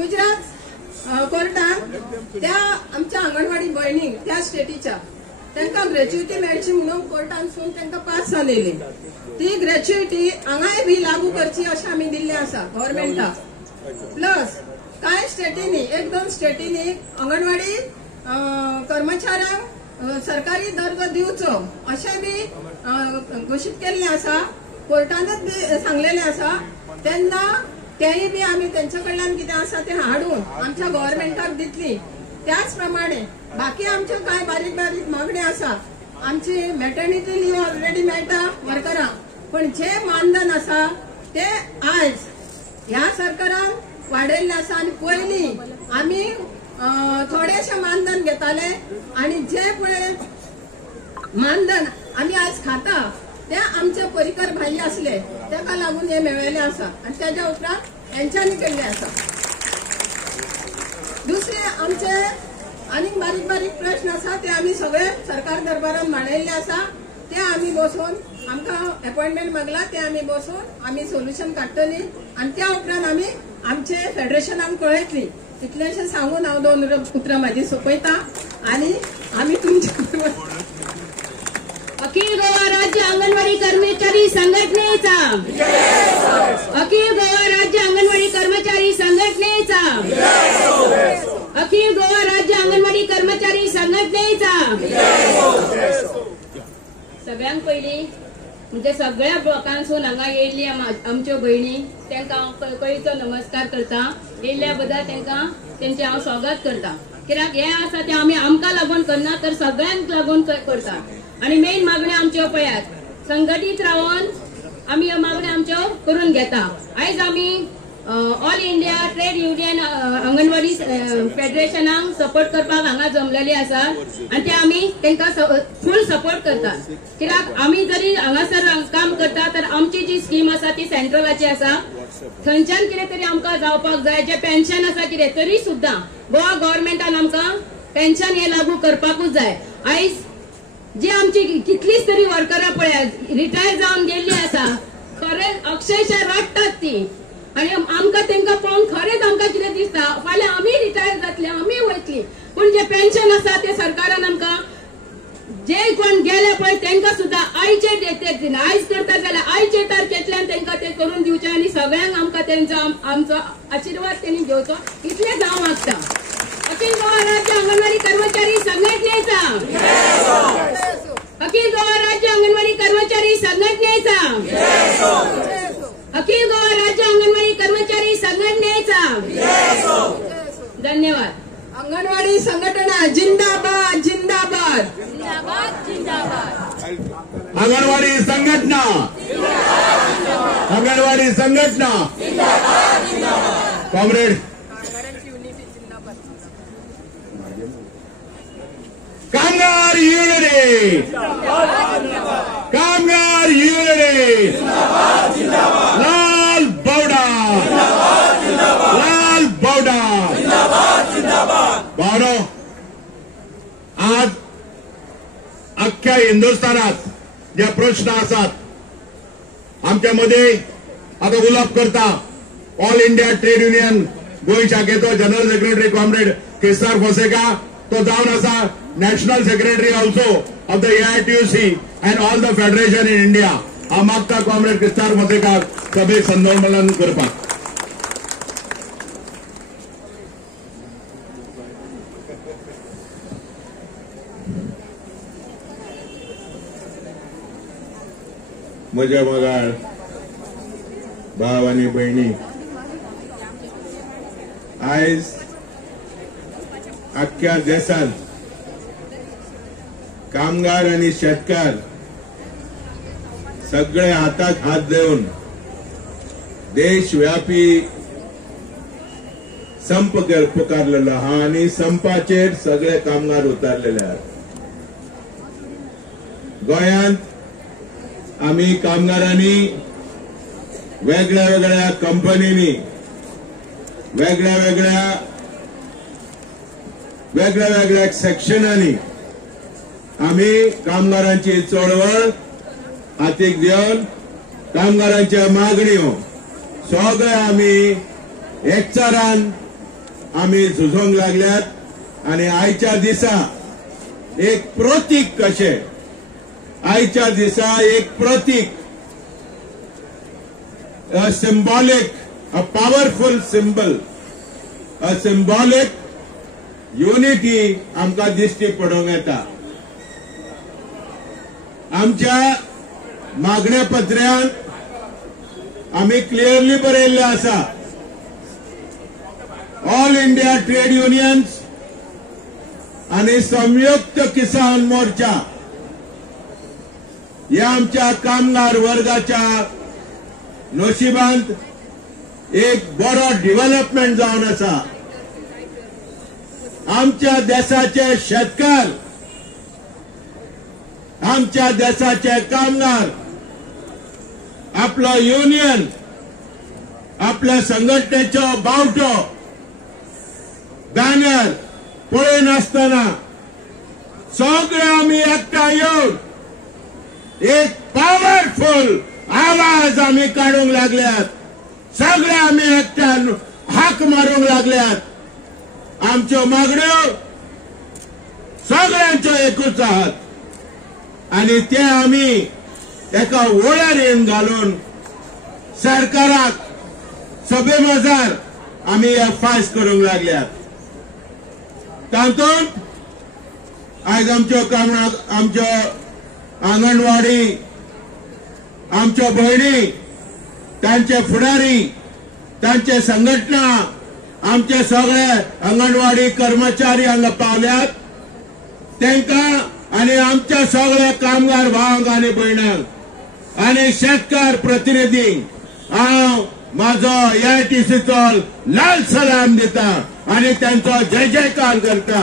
गुजरात कोर्टान त्या आमच्या अंगणवाडी भयणीक त्या स्टेटीच्या तांकां ग्रॅच्युइटी मेळची म्हणून कोर्टानसून तांकां पास जालेली ती ग्रॅच्युइटी हांगाय बी लागू करची अशें आमी दिल्लें आसा गव्हर्मेंटाक। प्लस कांय स्टेटींनी 1-2 स्टेटींनी अंगणवाडी कर्मचाऱ्यांक सरकारी दर्जो दिवचो अशें बी घोशीत केल्लें आसा, कोर्टानच बी सांगलेलें आसा। तेन्ना तेय बी आमी तेंच्या कडल्यान कितें आसा तें हाडून आमच्या गव्हर्मेंटाक दितली। त्याच प्रमाणे बाकी आमच्यो कांय बारीक बारीक मागण्यो आसा। आमची मॅटर्निटी लीव ऑलरेडी मेळटा वर्करांक, पण जे मानधन आसा ते आयज ह्या सरकारान वाडयल्लें आसा आनी पयलीं आमी थोडेशें मानधन घेताले आनी जे पळय मानधन आमी आयज खाता ते आमचे परिकर भाई आसले ताका लागून हे मेळयले आसा आनी तेज्या उपरांत हेंच्यांनी केल्ले आसा। दुसरे आमचे आनीक बारीक बारीक प्रश्न आसा ते आमी सगळे सरकार दरबारान मांडयल्ले आसा। ते आमी बसून आमकां अपॉइंटमेंट मागला ते आमी बसून आमी सोल्युशन काडटली आनी त्या उपरांत आमी आमचे फेडरेशनाक कळयतली। इतलेशें सांगून हांव 2 उतरां म्हाजी सोंपयता आनी आमी तुमचे अखिल गोवा राज्य अंगणवाडी कर्मचारी संघटनेचा अखिल गोवा राज्य अंगणवाडी कर्मचारी संघटनेचा अखिल गोवा राज्य अंगणवाडी कर्मचारी संघटनेचा सगळ्यांक पयली म्हणजे सगळ्या ब्लॉकांसून हांगा येयल्ली आमच्यो भयणी तांकां हांव कळीचो नमस्कार करता। येयल्ल्या बद्दल तांकां तेंचें हांव स्वागत करता। कित्याक हे आसा ते आमी आमकां लागून करना तर सगळ्यांक लागून करता। आणि मेन मागण्यो आमच्यो पळयात संघटीत रावन आमी ह्यो मागण्यो आमच्यो करून घेता। आयज आमी all India trade union anganwadi फेडरेशनाक सपोर्ट करपाक हांगा जमलेली आसा आनी ते आमी तांकां फुल सपोर्ट करता। कित्याक आमी जरी हांगासर काम करता तर आमची जी स्कीम आसा ती सेंट्रलाची आसा, थंयच्यान कितें तरी आमकां जावपाक जाय। जे पेन्शन आसा कितें तरी सुद्दां गोवा गव्हर्मेंटान आमकां पेन्शन हे लागू करपाकूच जाय। आयज जी आमची कितलीच तरी वर्करां पळयात रिटायर जावन गेल्ली आसा, खरेंच अक्षरशः रडटात ती आणि आमकां तांकां पळोवन खरेंच आमकां कितें दिसता फाल्यां आमी रिटायर जातले आमी वयतली। पूण जे पेन्शन आसा ते सरकारान आमकां जे कोण गेले पळय तांकां सुद्दां आयचे दिना। आयज करता जाल्यार आयचे तारखेंतल्यान तांकां ते करून दिवचे आनी सगळ्यांक आमकां तेंचो आमचो आशिर्वाद तेणी घेवचो इतलेंच हांव मागता। अखिल गोवा राज्य अंगणवाडी कर्मचारी संघटनेचा अखिल गोवा राज्य अंगणवाडी कर्मचारी संघटनेचा अखिल गोवा राज्य अंगणवाडी कर्मचारी संघटनेचा धन्यवाद। अंगणवाडी संघटना जिंदाबाद जिंदाबाद जिंदाबाद जिंदाबाद। अंगणवाडी संघटना अंगणवाडी संघटना कॉम्रेड कामगार युनिटी कामगार युनिटी लाल बावडा लाल बावडा बावडो आज अख्ख्या हिंदुस्थानात जे प्रश्न आसात आमच्या मध्ये आता उलोवप करता all India trade union Goa शाखेचो जनरल सेक्रेटरी कॉम्रेड केसर फोसेका तो जावन आसा national secretary also of the AITUC and all the federation in India. हांव मागता कॉम्रेड केसर फोसेकार सभेक संबोधन करपाक। म्हज्या मगाळ भाव आनी भयणी, आयज अख्ख्या देशांत कामगार आणि शेतकार सगळे हाताक हात देऊन देशव्यापी संप पुकारलेलो आहा आणि संपाचेर सगळे कामगार उतारलेले आहात। गोंयांत आम्ही कामगारांनी वेगळ्या वेगळ्या कंपनीनी वेगळ्या वेगळ्या सेक्शनांनी आम्ही कामगारांची चळवळ हातीक घेवन कामगारांच्या मागण्यो सगळे आम्ही एकचारान आमी झुजोंक लागल्यात आणि आयच्या दिसा एक प्रतीक कशें आयच्या दिसा एक प्रतीक a symbolic, a powerful symbol, a symbolic unity आमकां दिश्टी पडोंक येता. आमच्या मागण्या पत्र्यांत आमी क्लियरली बरयल्लें आसा ऑल इंडिया ट्रेड युनियन्स आनी संयुक्त किसान मोर्चा ह्या आमच्या कामगार वर्गाच्या नशिबांत एक बरो डेव्हलपमेंट जावन आसा. आमच्या देशाचे शेतकार आमच्या देशाचे कामगार आपलो युनियन आपल्या संघटनेचो बावटो बॅनर पळयनासतना सगळे आमी एकठांय येवन एक पॉवरफुल आवाज आमी काढूंक लागल्यात. सगळे आमी एकट्यान हाक मारूंक लागल्यात. आमच्यो मागण्यो सगळ्यांच्यो एकूच आहात आणि ते आमी एका वळेरेन घालून सरकाराक सभे मजार आमी फायज करूंक लागल्यात. तातूंत आयज आमच्यो आंगणवाडी आमच्यो भयणी तांचे फुडारी तांचे संघटना आमचे सगळे अंगणवाडी कर्मचारी हांगा पावल्यात. तांकां आनी आमच्या सगळ्या कामगार भावांक आनी भयणांक आनी शेतकार प्रतिनिधींक हांव म्हाजो AITCचो लाल सलाम दिता आनी तांचो जय जयकार करता.